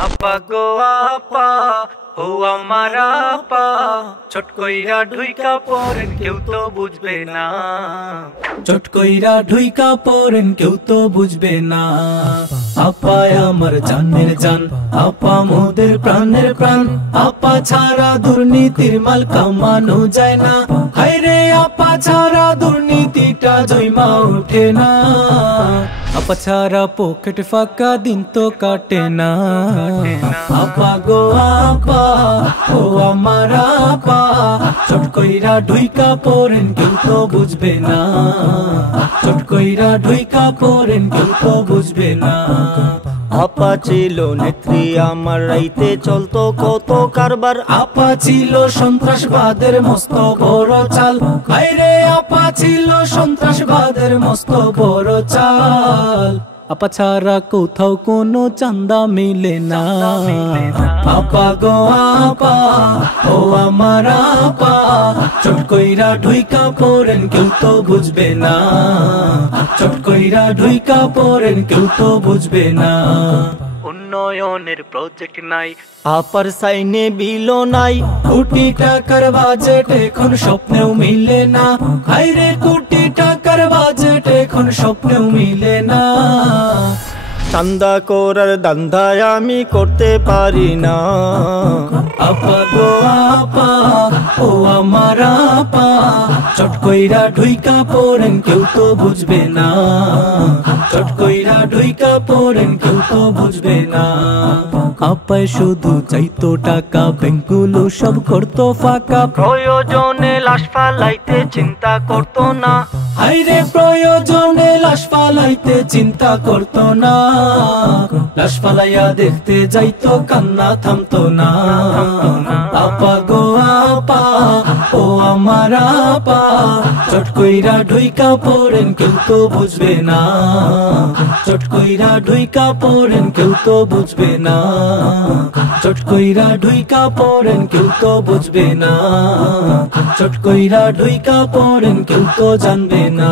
আপা গো আপা, ও আমার আপা, চট কইরা ঢুইকা পড়েন কেউ তো বুঝবে না। চট কইরা ঢুইকা পড়েন কেউ তো বুঝবে না। আপা আমার জানের জান, আপা মোদের প্রাণের প্রাণ। আপা ছাড়া দুর্নীতির মাল কামানো যায় না। হায়রে আপা ছাড়া দুর্নীতিটা জৈমা ওঠে না। আপা ছাড়া পকেট ফাঁকা দিন তো কাটে না। আপা গো আপা, ও আমার আপা, চট কইরা ঢুইকা পড়েন কেউ তো বুঝবে না। চট কইরা ঢুইকা পড়েন কেউ তো বুঝবে না। আপা ছিল নেত্রী আমার, রাইতে চলতো কত কারবার। আপা ছিল সন্ত্রাসবাদের মস্ত বড় চাল। হায়রে আপা ছিল সন্ত্রাসবাদের মস্ত বড় চাল। আপা ছাড়া কোথাও কোনো চান্দা মিলে না। আপা গো আপা, ও আমার আপা, চট কইরা ঢুইকা পড়েন কেউ তো বুঝবে না। চট কইরা ঢুইকা পড়েন কেউ তো বুঝবে না। উন্নয়নের প্রজেক্ট নাই, আপার সাইনে বিলো নাই। কোটি টাকার বাজেট এখন স্বপ্নেও মিলে না। হায়রে কোটি টাকার বাজেট এখন স্বপ্নেও মিলে না। চান্দা করার দান্দায় আমি করতে পারি না। আপা গো আপা, ও আমার আপা, চট কইরা ঢুইকা পড়েন কেউ তো বুঝবে না। চট কইরা ঢুইকা পড়েন কেউ তো বুঝবে না। আপায় শুধু চাইতো টাকা, ব্যাংকগুলো সব করতো ফাঁকা। প্রয়োজনে লাশ ফালাইতে চিন্তা করতো না। হায়রে প্রয়োজনে লাশ ফালাইতে চিন্তা করতো না। লাশ ফালাইয়া দেখতে যাইতো, কান্না থামতো না। আপা গো আপা, ও আমার আপা, চট কইরা ঢুইকা পড়েন কেউ তো বুঝবে না। চট কইরা ঢুইকা পড়েন কেউ তো বুঝবে না। চট কইরা ঢুইকা পড়েন কেউ তো বুঝবে না। চট কইরা ঢুইকা পড়েন কেউ তো জানবে না।